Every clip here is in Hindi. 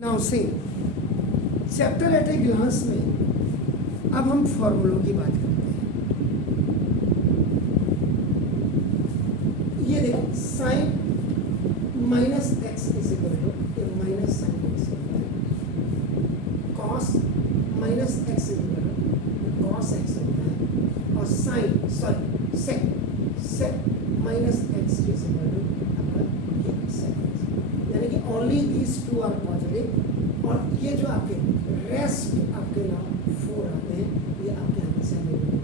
Now see chapter at a glance में अब हम फॉर्मूलों की बात करते हैं। ये देखो sine minus x is equal to minus sine x, cos minus x is equal to cos x होता है, और sine sorry sec minus x is equal to आपका सेक एक्स, यानी कि only these two are positive, और ये जो आपके रेस्ट आपके नाम 4 आते हैं, ये आपके यहाँ से मिलेंगे।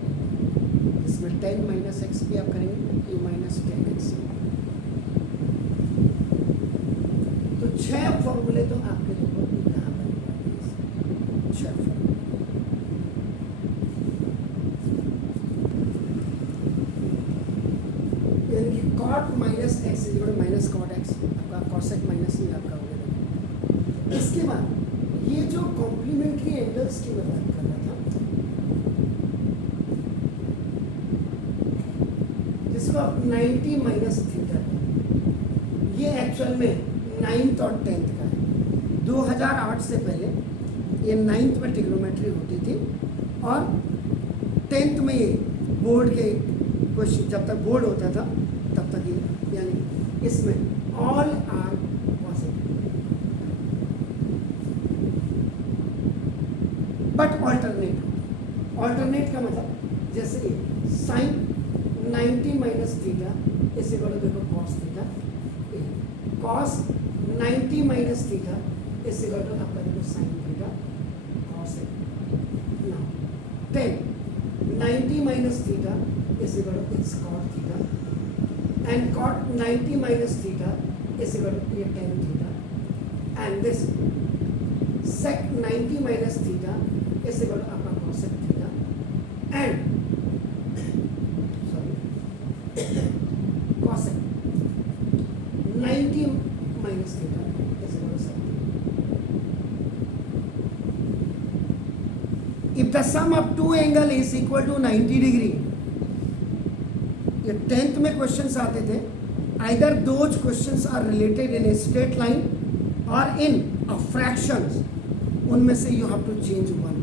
इसमें 10 माइनस एक्स भी आप करेंगे, ये माइनस 10 एक्स। तो 6 फॉर्मूले तो आपके देखो यहाँ पर 6 फॉर्मूले। यानी कि cot minus x is equal to minus cot x, आपका कॉसेक माइनस ही आपका हो गया। इसके बाद ये जो कॉम्प्लीमेंट्री एंगल्स की मैं बात कर रहा था, जिसको आप 90 माइनस थीटा, ये एक्चुअल में 9th और 10th का है। 2008 से पहले ये 9th में ट्रिग्नोमेट्री होती थी, और 10th में ये बोर्ड के क्वेश्चन, जब तक बोर्ड होता था तब तक ये, यानी इसमें all are positive, but alternate का मतलब जैसे sine 90 minus theta is equal to देखो cos theta, cos 90 minus theta is equal to आपका देखो साइन थीटा कॉस है। Now 10 90 minus theta is equal to it's cot theta, and cot 90 minus theta is equal to ये tan theta, and this sec 90 minus theta is equal to आपका cosec theta, and sorry cosec 90 minus theta is equal to sec theta. If the sum of two angle is equal to 90 degree, ये 10th में क्वेश्चंस आते थे, either those questions are related in a straight line or in a fractions, उनमें से you have to change one,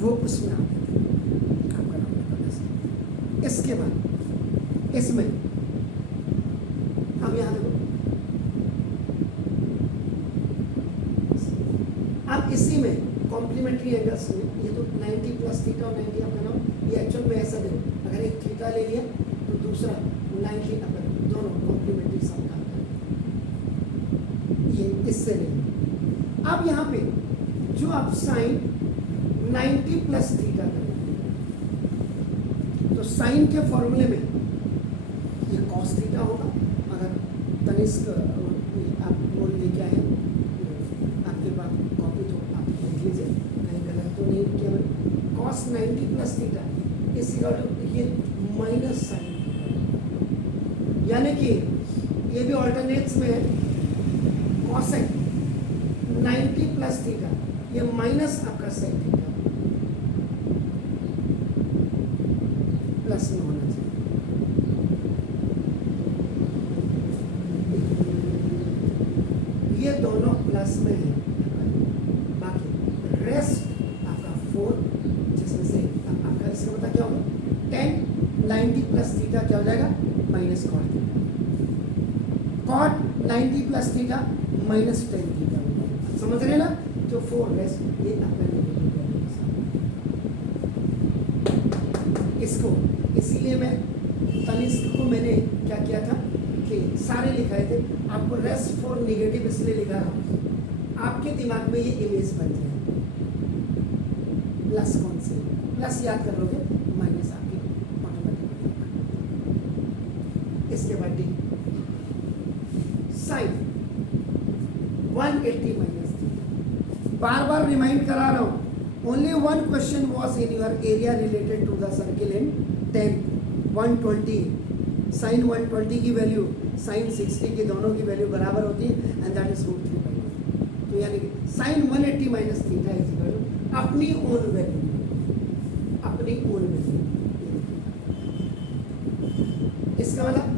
वो उसमें आते थे आपका नाम बताने से। इसके बाद इसमें अब यहाँ देखो, अब इसी में कॉम्प्लीमेंट्री एंगल्स में ये तो 90 प्लस थीटा और 90 आपका नाम, ये एक्चुअल में ऐसा देखो, अगर एक थीटा ले लिया तो दूसरा 90 आपका, दोनों कॉम्प्लीमेंट्री सम का ये इससे नहीं। अब यहाँ पे जो आप साइन 90 प्लस थीटा करेंगे, तो साइन के फॉर्मूले में ये कॉस थीटा होगा। अगर तनिष्क आप बोल लेके आए आपके पास कॉपी, तो आप देख लीजिए कहीं गलत तो नहीं किया मैंने। कॉस 90 प्लस थीटा इस ये माइनस साइन, यानी कि ये भी ऑल्टरनेट्स में है। कॉसेक 90 प्लस थीटा ये माइनस आपका सेक थीटा प्लस में होना चाहिए। ये दोनों प्लस में है, बाकी रेस्ट आपका 4, जिसमें से आपका इसका पता क्या होगा, 10 90 प्लस थीटा क्या हो जाएगा, minus cot theta, cot 90 plus theta minus 10 theta, समझ रहे ना। जो 4 रेस्ट ये आपका इसको, इसीलिए मैं तनिष्क को मैंने क्या किया था कि सारे लिखाए थे, आपको रेस्ट 4 नेगेटिव इसलिए लिखा रहा हूँ, आपके दिमाग में ये इमेज बन जाए। प्लस कौन से, प्लस याद कर लोगे, माइनस आपकी ऑटोमेटिक। इसके बाद डी साइन 180 माइनस थीटा, बार बार रिमाइंड करा रहा हूँ, only one question was in your area related to the circle in 10 120, sine 120 की वैल्यू साइन 60 की दोनों की वैल्यू बराबर होती है, एंड दैट इज √3/1। तो यानी कि sine 180 minus theta is equal to अपनी ओन वैल्यू, अपनी ओन वैल्यू। इसका मतलब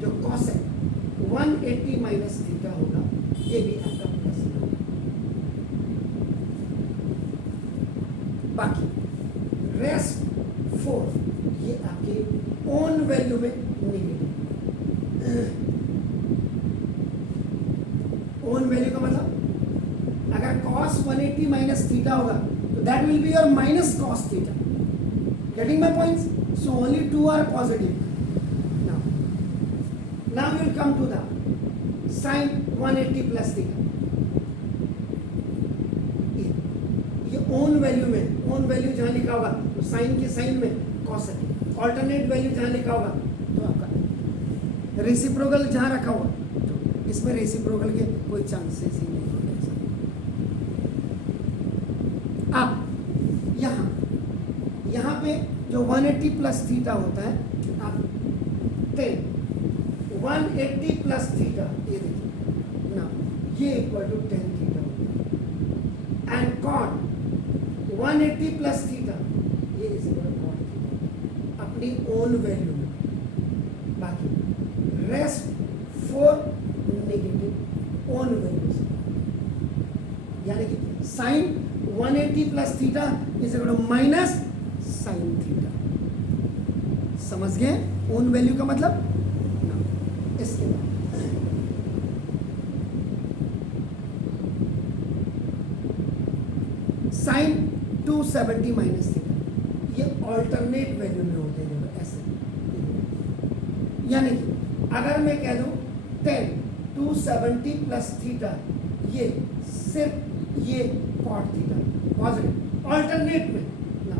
जो कॉसेक 180 माइनस थीटा होगा, ये भी आपका प्लस में होगा। बाकी रेस्ट 4 ये आपके ओन वैल्यू में नेगेटिव। ओन वैल्यू का मतलब अगर cos 180 माइनस थीटा होगा तो that will be your minus cos theta. Getting my points? So only 2 are positive. now you will come to the sin 180 plus theta. ये ओन वैल्यू में, ओन वैल्यू जहां लिखा होगा तो साइन के साइन में cos है, ऑल्टरनेट वैल्यू जहां लिखा होगा तो आपका रेसिप्रोकल जहां रखा होगा तो इसमें रेसिप्रोकल के कोई चांसेस ही नहीं होंगे। अब यहाँ पे जो 180 प्लस थीटा होता है, आप 180 प्लस थीटा ये देखिए ना, ये इक्वल टू 10 थीटा होता है। एंड कॉट 180 प्लस थीटा ये is equal to cot theta अपनी ओन वैल्यू में। बाकी रेस्ट 4 नेगेटिव ओन वैल्यूज, यानी कि sine 180 plus theta is equal to minus sine theta. समझ गए ओन वैल्यू का मतलब? इसके बाद साइन 270 माइनस थीटा, ये ऑल्टरनेट वैल्यू में होते हैं ऐसे। यानी कि अगर मैं कह दूं 10 270 प्लस थीटा, ये सिर्फ ये कॉट थीटा पॉजिटिव ऑल्टरनेट में ना,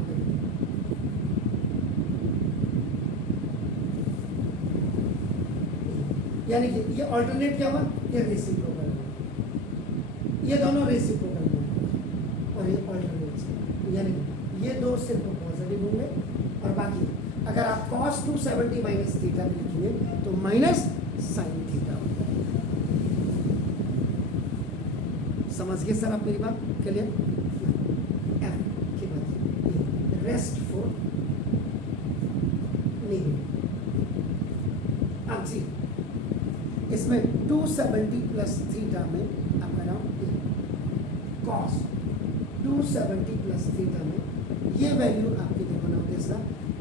यानी कि ये ऑल्टरनेट क्या हुआ, ये रेसिप्रोकल, ये दोनों रेसिप्रोकल में और ये ऑल्टरनेट, यानी ये दो सिर्फ पॉजिटिव होंगे और बाकी अगर आप cos 270 माइनस थीटा लिखेंगे तो माइनस साइन थीटा होगा। समझ गए सर आप मेरी बात? क्लियर? एफ के बाद रेस्ट 4 नेगेटिव। अब जी इसमें 270 प्लस थीटा में आपका नाम cos 270 प्लस थीटा में ये वैल्यू आपकी देखो ना जैसा,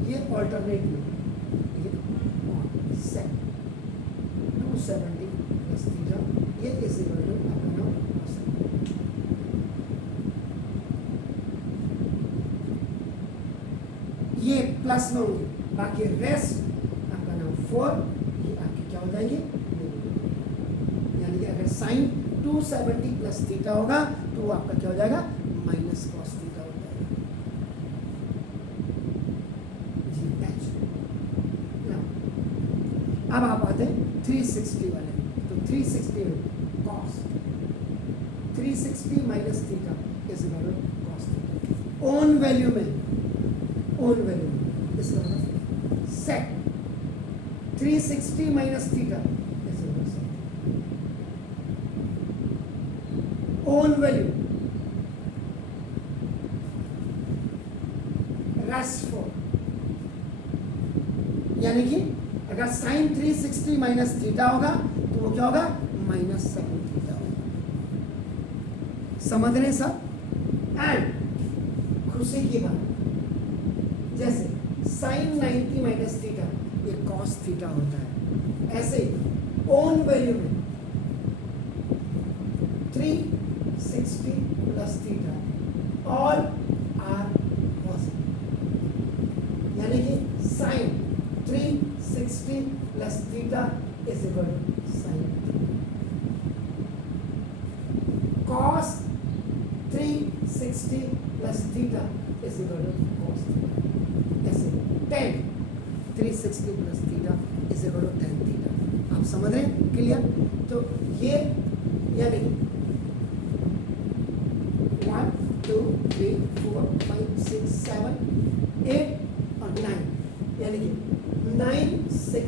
ये ऑल्टरनेट में ये सेक 270 प्लस थीटा ये इज इक्वल टू आपका नाम ये प्लस में होंगे, बाकी रेस्ट आपका नाम 4 ये आपके क्या हो जाएंगे, यानी कि अगर साइन 270 प्लस थीटा होगा तो वो आपका क्या हो जाएगा, माइनस कॉस थीटा हो जाएगा। जी एच। अब आप आते हैं 360 वाले, तो 360 में cos 360 minus theta is equal to cos theta own value में, ओन वैल्यू में इसका मतलब sec 360 minus theta is equal to own value rest 4, यानी कि अगर साइन 360 माइनस थीटा होगा तो वो क्या होगा, माइनस साइन थीटा होगा। समझ रहे सब? एंड खुशी की बात, जैसे साइन 90 माइनस थीटा ये कॉस थीटा होता है, ऐसे ओन वैल्यू में 360 plus theta all are positive, यानी कि sine 360 plus theta is equal to sine cos 360 plus theta is equal to cos theta. ऐसे 10 360 plus theta is equal to 10 theta. आप समझ रहे हैं? क्लियर? तो ये यानी 1 2 3 4 5 6 7 8 और 9, यानी कि 9 6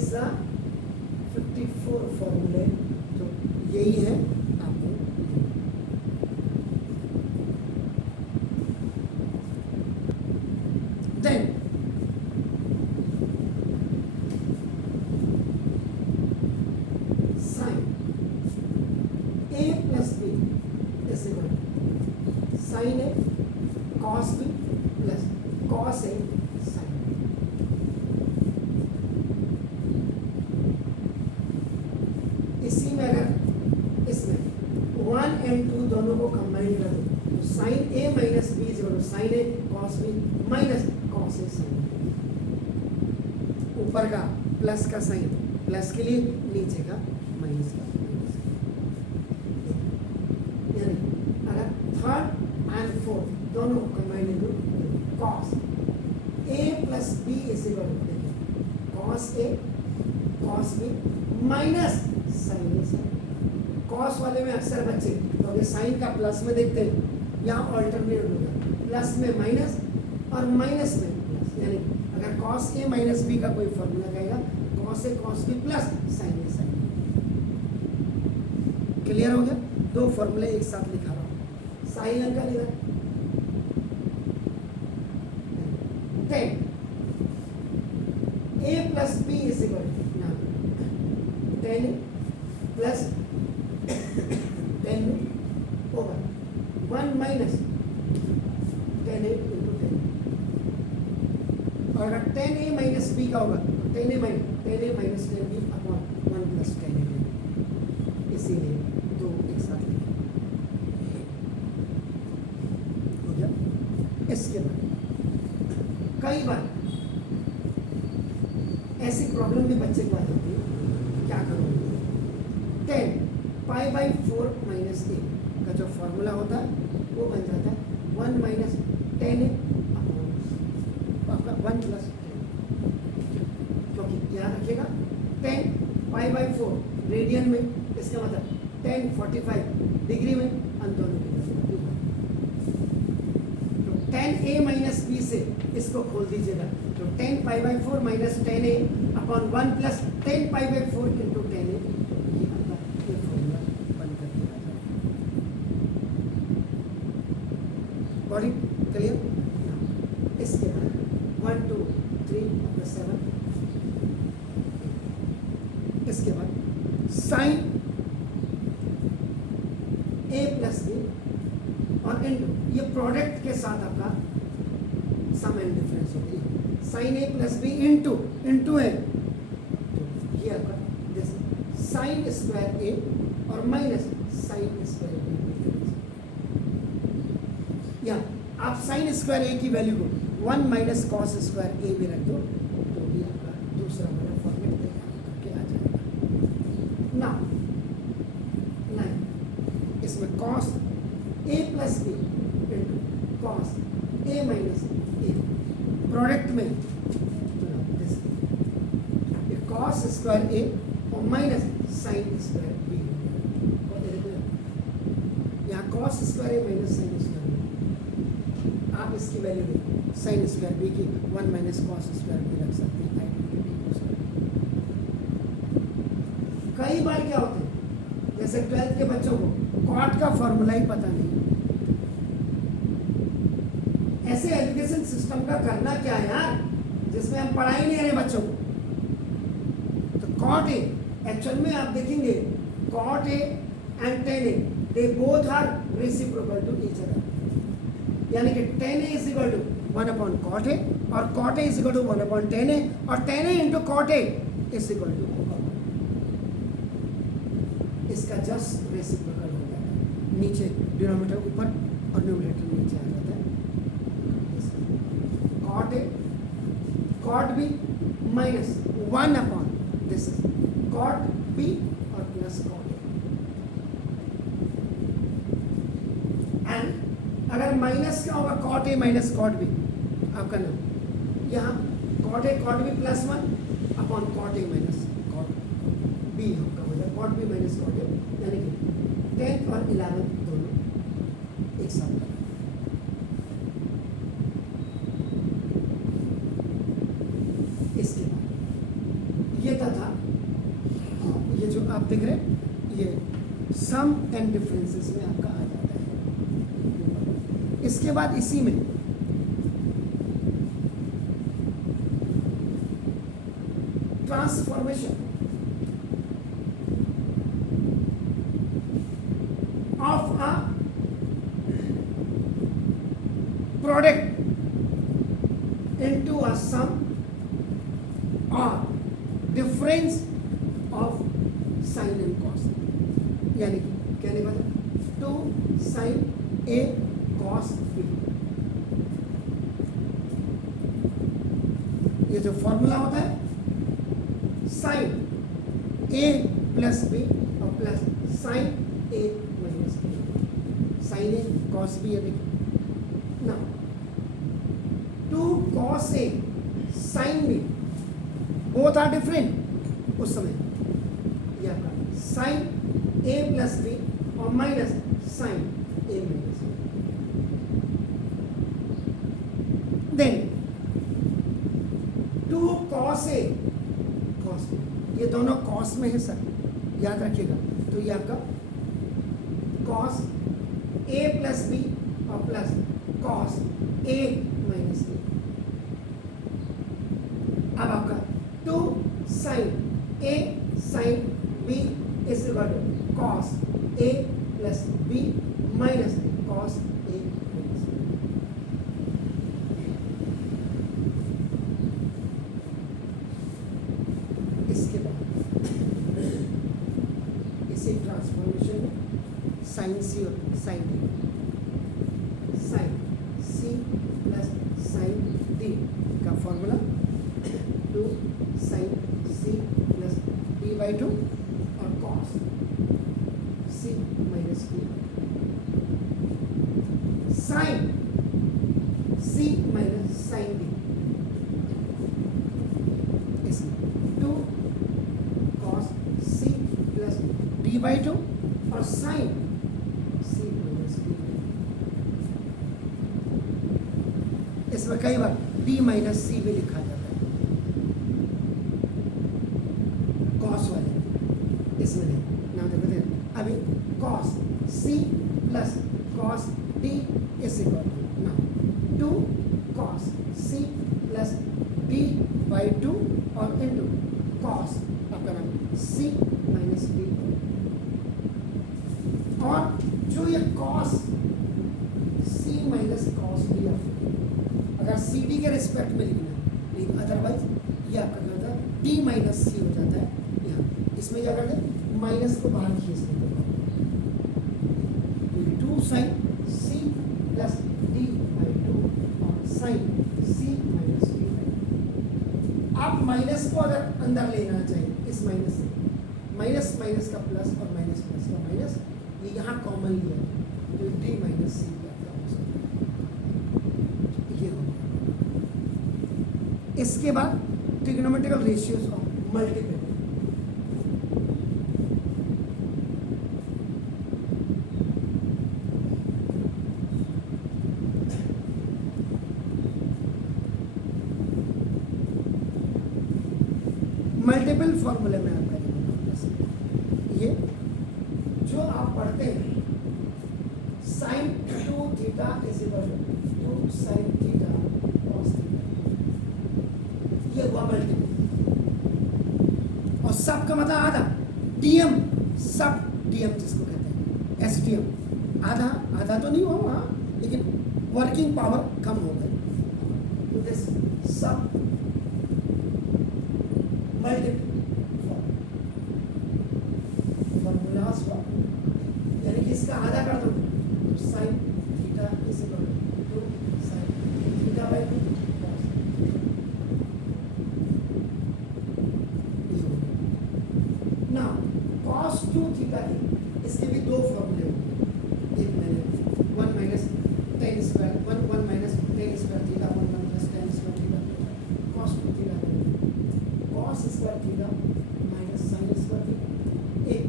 54 फॉर्मूले, तो यही है आपको। Then sine is equal sine A cos B plus cos A sine. इसी में अगर इसमें 1 and 2 दोनों को कंबाइन कर दो तो sine A minus B is equal to sine A cos B minus cos A sine. ऊपर का प्लस का साइन प्लस के लिए, नीचे का माइनस का माइनस। यानी अगर थर्ड एंड फोर्थ दोनों को कंबाइन कर दो cos A plus B is equal to cos A cos B minus sine A sine. Cos वाले में अक्सर बच्चे तो अगर साइन का प्लस में देखते हैं, यहाँ ऑल्टरनेट होगा प्लस में माइनस और माइनस में प्लस। यानी अगर कॉस ए माइनस बी का कोई फॉर्मूला कहेगा cos A cos B plus sign A sign. Clear हो गया? दो फॉर्मूले एक साथ लिखा रहा हूँ। साइन अंका लिखा 10 A plus B is equal to 10 plus 10 over 1 minus 10 into 10। और अगर 10 ए माइनस बी का होगा तो 10 ए माइनस 10 बी अपॉन 1 प्लस 10 ए। इसीलिए दो एक साथ लिखें। हो गया? इसके बाद कई बार ऐसी प्रॉब्लम भी बच्चे को आ जाती है, क्या करोगे? 10 पाई बाई 4 माइनस ए का जो फॉर्मूला होता है वो बन जाता है 1 माइनस 10 ए अपॉन आपका 1 प्लस 10। क्योंकि याद रखिएगा 10 पाई बाई 4 रेडियन में, इसका मतलब 10 45 डिग्री में, अन दोनों की तो 10 ए माइनस बी से इसको खोल दीजिएगा तो 10 pi by 4 minus 10 A upon 1 plus 10 pi by 4 into 10 ए। ये फॉर्मूला बन करके आ जाएगा। Body clear? इसके बाद 1 2 3 7। इसके बाद साइन ए प्लस बी और इनटू ये प्रोडक्ट के साथ आपका सम एंड डिफरेंस होती है। साइन ए प्लस बी इंटू इंटू है तो ये आपका जैसे साइन स्क्वायर ए और माइनस साइन स्क्वायर बी। या आप साइन स्क्वायर ए की वैल्यू को 1 माइनस कॉस स्क्वायर ए भी रख दो तो भी आपका दूसरा वाला फॉर्मेट तैयार करके आ जाएगा। ना इसमें cos A plus B into cos A minus A product में कॉस स्क्वायर ए और माइनस साइन स्क्वायर बी। यहाँ कॉस स्क्वायर ए माइनस साइन स्क्वायर बी, आप इसकी वैल्यू दें साइन स्क्वायर बी की 1 माइनस कॉस स्क्वायर बी रख सकते हैं। कई बार क्या होता है जैसे 12th के बच्चों को कॉट का फॉर्मूला ही पता नहीं। ऐसे एजुकेशन सिस्टम का करना क्या है यार, जिसमें हम पढ़ा ही नहीं रहे बच्चों को। तो कॉट ए एक्चुअल में आप देखेंगे cot A and tan A they both are reciprocal to each other. यानी कि tan A is equal to 1 upon cot A और cot A is equal to 1 upon tan A और tan A into cot A is equal to इसका जस्ट रेसिप्रोकल हो जाता है। नीचे डिनोमिनेटर ऊपर और न्यूमरेटर नीचे आ जाता है। Cot A cot B minus 1 upon this is cot B और प्लस कॉट ए। एंड अगर माइनस का होगा cot A minus cot B आपका नाम यहाँ cot A cot B plus 1 upon cot A minus cot B आपका हो जाए cot B minus cot A. यानी कि 10th और 11th दोनों एक साथ। इसके बाद ये था ये जो आप देख रहे हैं ये सम एंड डिफरेंसेस में आपका आ जाता है। इसके बाद इसी में transformation of a product into a sum or difference of sin and cos, यानी कि क्या लिखा था 2 sin A cos B। ये जो फॉर्मूला होता है sin A प्लस B और plus sin A minus B, sin A cos B है। देखिए ना 2 cos A sin B both are different, उस समय ये आपका sin A प्लस B और minus sin A minus B। Then 2 cos A cos B, ये दोनों cos में है सर, याद रखिएगा। तो ये आपका cos A प्लस B और plus cos A minus B। अब आपका 2 sin A sin B is equal to cos A plus B minus cos A minus B। इसके बाद इसी ट्रांसफॉर्मेशन में sin C और sin D, sin C plus sin D का formula 2 sin C plus D by 2 और cos C minus D sin C minus sin D, इसमें 2 cos C plus D by 2 और sin C माइनस D। इसमें कई बार D माइनस C भी लिखा जाता है cos वाले, इसमें नहीं ना। देखते हैं अभी cos C plus cos D is equal to no 2 cos C plus D by 2 और इंटू cos आपका नाम C माइनस D। और जो ये cos C minus cos D अगर सी डी के रिस्पेक्ट में लिखना है, लेकिन अदरवाइज ये आपका क्या होता है D माइनस C हो जाता है यहाँ। इसमें क्या करते हैं माइनस को बाहर खींच देते हैं, 2 sin C plus D by 2 और sin C माइनस D। आप माइनस को अगर अंदर लेना चाहिए इस माइनस से, माइनस माइनस का प्लस और माइनस प्लस का माइनस, ये यहाँ कॉमन लिया है तो D माइनस C आपका हो सकता है। ये हो इसके बाद trigonometrical ratios of multiple. Multiple फॉर्मूले में आपका ये जो आप पढ़ते हैं sin 2 theta is equal to 2 sin theta cos theta, ये हुआ मल्टीपल। और सब का मतलब आधा, डीएम सब, डीएम जिसको कहते हैं एसडीएम, आधा आधा तो नहीं हुआ वहाँ, लेकिन वर्किंग पावर कम हो गई। तो दिस सब मल्टीपल फॉर्मूलास हुआ, यानी कि इसका आधा कर दो तो sin theta is equal to sin theta by 2 ना cos 2 थीटा की इसके भी दो फॉर्मूले होंगे। एक मैंने 1 minus ten square 1 minus ten square theta 1 minus ten square theta cos 2 theta cos square theta minus sin square theta, एक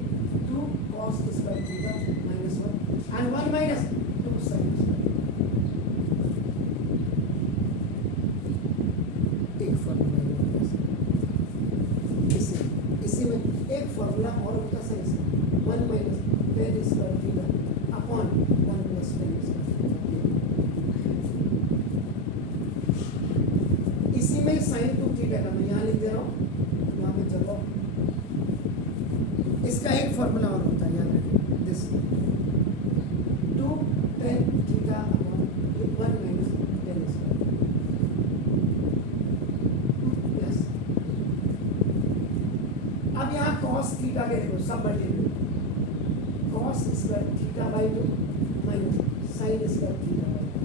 2 cos square theta minus 1 and 1 minus 2 sin square. एक फॉर्मूला इसी में एक फॉर्मूला और होता है इसका 1 minus ten square theta upon 1 plus ten square. इसी में sin 2 थीटा का मैं यहाँ लिख दे रहा हूँ, यहाँ पे चलो इसका एक फॉर्मूला और होता है, याद रखिए this 2 tan theta upon 1 minus cos square theta by 2 minus sine square theta by 2।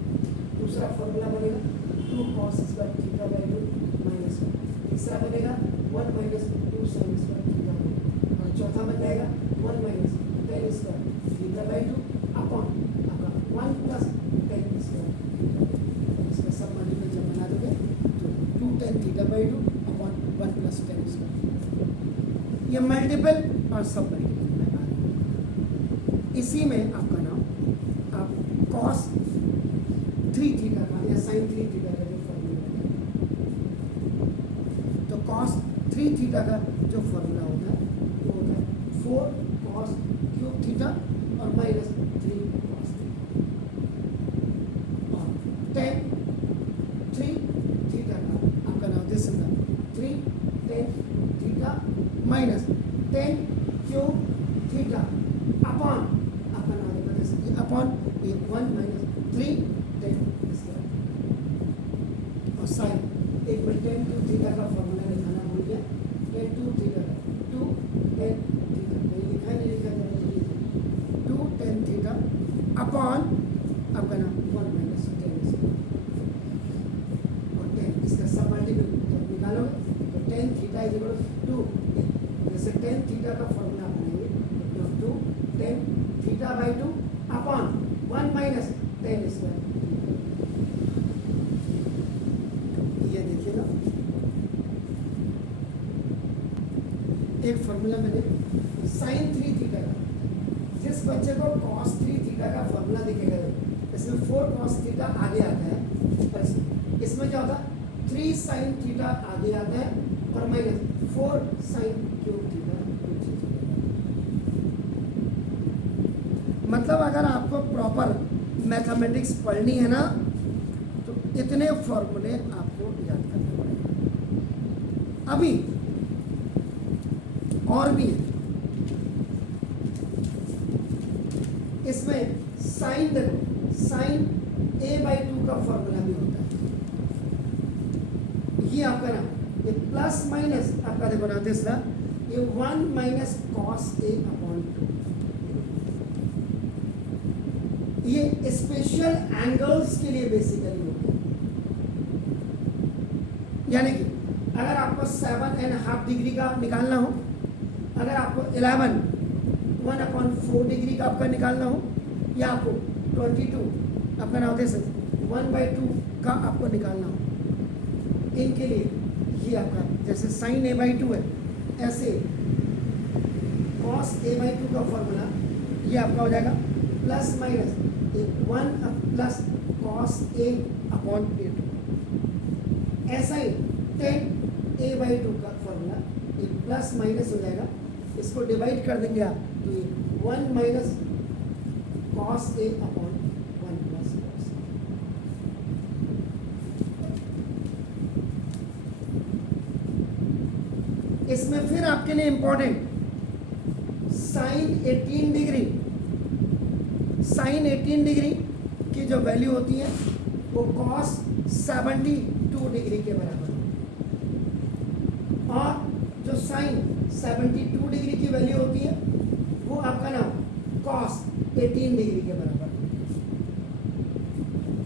दूसरा फॉर्मूला बनेगा 2 cos square theta by 2 minus 1। तीसरा बनेगा 1 minus 2 sine square theta by 2। और चौथा बन जाएगा 1 minus ten square theta by 2 upon आपका 1 प्लस टेन स्क्वायर थीटा। इसका सब मल्टीपल जब बना दोगे तो 2 tan theta by 2 upon 1 plus ten square. ये मल्टीपल और सब मल्टीपल में आ रहा है। इसी में आपका नाम आप कॉस 3 थीटा का या साइन 3 थीटा का जो फॉर्मूला होता है, तो कॉस 3 थीटा का जो फॉर्मूला होता है वो होता है 4 कॉस क्यूब थीटा और माइनस 3 कॉस थीटा और 10 3 थीटा का आपका नाम this is 3 10 theta minus 10 cube theta upon आपका नाम होगा दिस अपॉन 1 माइनस 3 10 स्क्वायर और साइन एक बार 10 क्यूब थीटा का फॉर्मूला लिखाना भूल गया। 10 क्यूब थीटा 2 10 थीटा नहीं लिखा नहीं लिखा 2 10 थीटा अपॉन आपका नाम 1 माइनस 10 स्क्वायर और 10 इसका सब मल्टीपल जब निकालोगे तो 10 थीटा इज इक्वल टू 2। जैसे 10 थीटा का फॉर्मूला बनाएंगे तो 2 10 theta by 2 upon 1 minus 10 square. ये देखिएगा एक फॉर्मूला मैंने साइन 3 थीटा का, जिस बच्चे को कॉस 3 थीटा का फॉर्मूला दिखेगा इसमें 4 कॉस थीटा आगे आता है और इसमें क्या होता है 3 साइन थीटा आगे आता है और माइनस 4 साइन क्यूब थीटा। मतलब अगर आपको प्रॉपर मैथमेटिक्स पढ़नी है ना तो इतने फॉर्मूले आपको याद करने पड़ेंगे। अभी और भी है इसमें साइन देखो साइन a बाई 2 का फॉर्मूला भी होता है। ये आपका ना ये प्लस माइनस आपका देखो ना तीसरा ये 1 माइनस कॉस a अपॉन 2। ये स्पेशल एंगल्स के लिए बेसिकली होते हैं। यानी कि अगर आपको 7.5 डिग्री का निकालना हो, अगर आपको 1/4 डिग्री का आपका निकालना हो, या आपको 22 आपका नाम दे सकते 1/2 का आपको निकालना हो, इनके लिए ये आपका जैसे साइन a बाई 2 है ऐसे कॉस a बाई 2 का फॉर्मूला ये आपका हो जाएगा plus minus 1 plus cos a upon a 2। ऐसा ही 10 a बाई 2 का फॉर्मूला ये प्लस माइनस हो जाएगा, इसको डिवाइड कर देंगे आप तो ये 1 minus cos a upon 1 plus cos. इसमें फिर आपके लिए इंपॉर्टेंट साइन 18 डिग्री की जो वैल्यू होती है वो कॉस 72 डिग्री के बराबर है और जो साइन 72 डिग्री की वैल्यू होती है वो आपका नाम कॉस 18 डिग्री के बराबर है।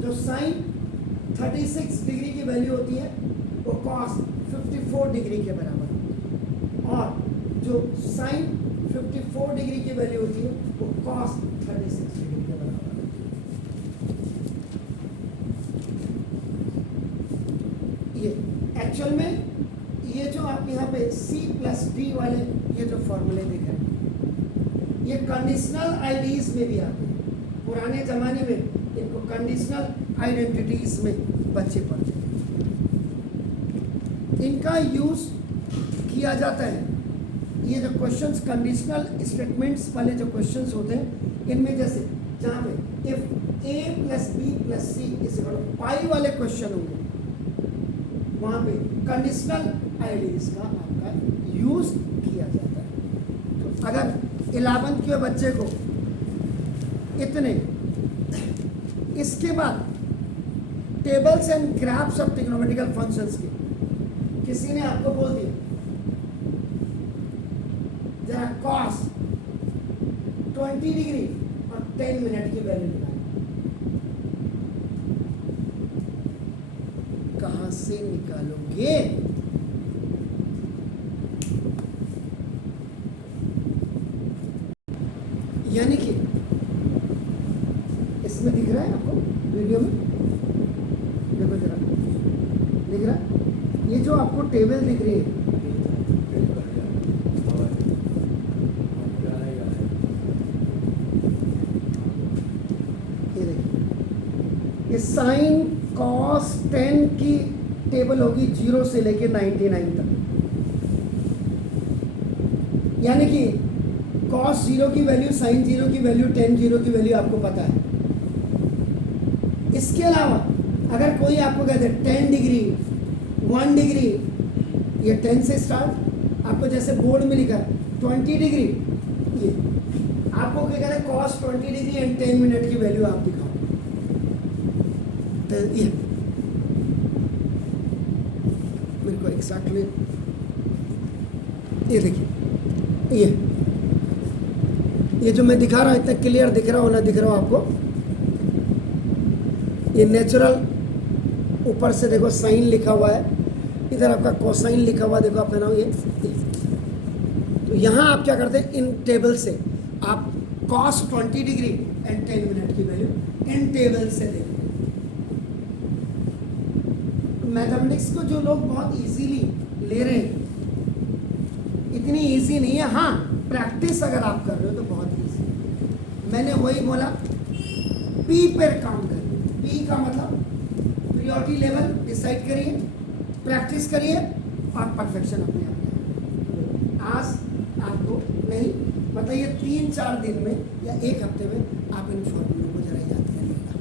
जो साइन 36 डिग्री की वैल्यू होती है वो कॉस 54 डिग्री के बराबर है और जो साइन 54 डिग्री की वैल्यू होती है वो कॉस 36 डिग्री के बराबर है। ये एक्चुअल में ये जो आप यहाँ पे C प्लस D वाले ये जो फॉर्मूले देख रहे हैं ये कंडीशनल आईडीज में भी आते हैं। पुराने ज़माने में इनको कंडीशनल आइडेंटिटीज में बच्चे पढ़ते थे। इनका यूज़ किया जाता है। ये जो क्वेश्चंस कंडीशनल स्टेटमेंट्स वाले जो क्वेश्चंस होते हैं इनमें जैसे जहाँ पे if a plus B plus C is pi वाले क्वेश्चन होंगे वहाँ पे कंडीशनल आईडीज का आपका यूज़ किया जाता है। तो अगर 11th के बच्चे को इतने इसके बाद tables and graphs of trigonometrical functions के किसी ने आपको बोल दिया जरा कॉस 20 डिग्री और 10 मिनट की वैल्यू निकालो। कहां से निकालोगे? यानी कि इसमें दिख रहा है आपको वीडियो में, देखो जरा दिख रहा है, ये जो आपको टेबल दिख रही है, ये देखिए, ये साइन कॉस 10 की टेबल होगी 0 से लेके 99 तक। यानी कि कॉस 0 की वैल्यू, साइन 0 की वैल्यू, टेन 0 की वैल्यू आपको पता है। इसके अलावा अगर कोई आपको कहते हैं 10 डिग्री, 1 डिग्री, ये 10 से स्टार्ट, आपको जैसे बोर्ड में लिखा 20 डिग्री, ये आपको क्या कहते हैं कॉस 20 डिग्री एंड 10 मिनट की वैल्यू आप दिखाओ, तो ये मेरे को एग्जैक्टली ये देखिए, ये जो मैं दिखा रहा हूँ इतना क्लियर दिख रहा हो ना दिख रहा हो आपको, ये नेचुरल ऊपर से देखो साइन लिखा हुआ है, इधर आपका कोसाइन लिखा हुआ देखो आप नाम ये। तो यहाँ आप क्या करते हैं, इन टेबल से आप कॉस 20 डिग्री एंड 10 मिनट की वैल्यू इन टेबल से देखते हैं। मैथमेटिक्स को जो लोग बहुत इजीली ले रहे हैं, इतनी इजी नहीं है। हाँ, प्रैक्टिस अगर आप कर रहे हो तो बहुत इजी। मैंने वही बोला, पी पर काम करिए। पी का मतलब प्रियोरिटी लेवल डिसाइड करिए, प्रैक्टिस करिए और परफेक्शन अपने आप। आज आपको नहीं मतलब ये 3-4 दिन में या 1 हफ्ते में आप इन फॉर्मूलों को जरा याद करिएगा।